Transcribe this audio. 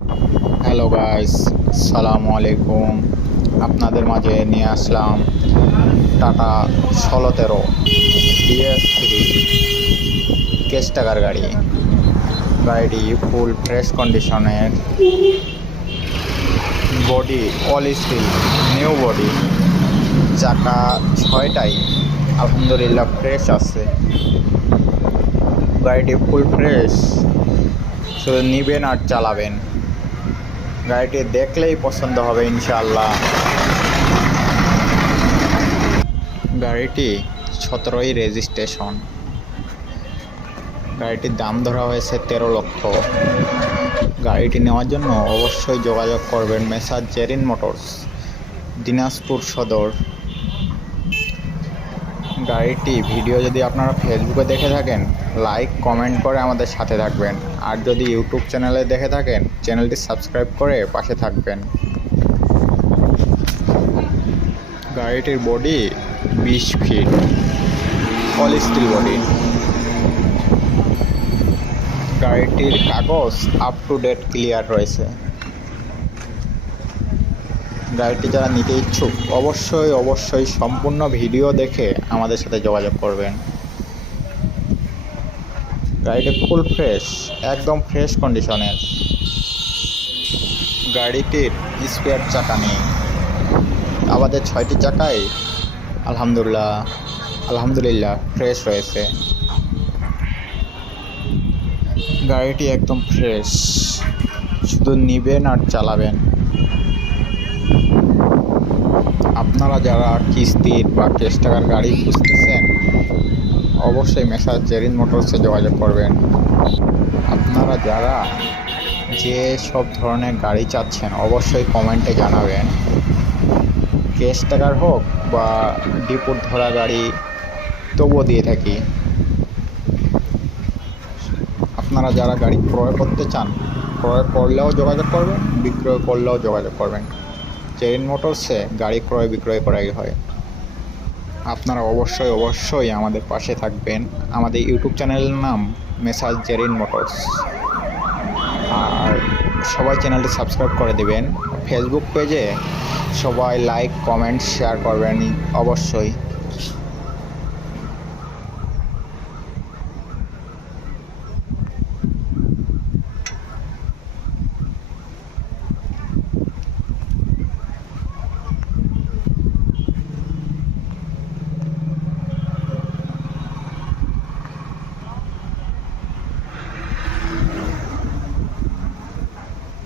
Hello guys, সালামু আলাইকুম। আপনাদের মাঝে নিয়ে আসলাম টাটা 1613 BS3 কেস টাকার গাড়ি। গাড়িটি ফুল ফ্রেশ কন্ডিশনের, body all still new body, চাকা 6টাই আলহামদুলিল্লাহ ফ্রেশ আছে। গাড়িটি ফুল ফ্রেশ, শুধু নিবেন আর চালাবেন। গাড়িটি দেখলেই পছন্দ হবে ইনশাআল্লাহ। গাড়িটি 17ই রেজিস্ট্রেশন। গাড়িটির দাম ধরা হয়েছে 13 লক্ষ। গাড়িটি নেওয়ার জন্য অবশ্যই যোগাযোগ করবেন মেসার্স জেরিন মোটরস, দিনাজপুর সদর। গাড়িটি ভিডিও যদি আপনারা ফেসবুকে দেখে থাকেন, লাইক কমেন্ট করে আমাদের সাথে থাকবেন। আর যদি ইউটিউব চ্যানেলে দেখে থাকেন, চ্যানেলটি সাবস্ক্রাইব করে পাশে থাকবেন। গাড়িটির body 20 feet, all steel body. গাড়িটির কাগজ আপ টু ডেট ক্লিয়ার রয়েছে। গাড়িটি যারা নিতে ইচ্ছুক অবশ্যই সম্পূর্ণ ভিডিও দেখে আমাদের সাথে যোগাযোগ করবেন। গাড়িটি ফুল ফ্রেশ, একদম ফ্রেশ কন্ডিশনের। গাড়িটির স্পেয়ার চাকা নেই, আমাদের 6টি চাকাই আলহামদুলিল্লাহ ফ্রেশ রয়েছে। গাড়িটি একদম ফ্রেশ, শুধু নিবেন আর চালাবেন। আপনারা যারা কিস্তির বা কেস টাকার গাড়ি খুঁজতেছেন, অবশ্যই মেসার্স জেরিন মোটরসে যোগাযোগ করবেন। আপনারা যারা যে সব ধরনের গাড়ি চাচ্ছেন অবশ্যই কমেন্টে জানাবেন। কেস টাকার হোক বা ডিপুর ধরা গাড়ি তবুও দিয়ে থাকি। আপনারা যারা গাড়ি ক্রয় করতে চান, ক্রয় করলেও যোগাযোগ করবেন, বিক্রয় করলেও যোগাযোগ করবেন। জেরিন মোটরসে গাড়ি ক্রয় বিক্রয় করাই হয়। আপনারা অবশ্যই আমাদের পাশে থাকবেন। আমাদের ইউটিউব চ্যানেলের নাম মেসার্স জেরিন মোটরস। আর সবাই চ্যানেলটি সাবস্ক্রাইব করে দেবেন। ফেসবুক পেজে সবাই লাইক কমেন্ট শেয়ার করবেন অবশ্যই।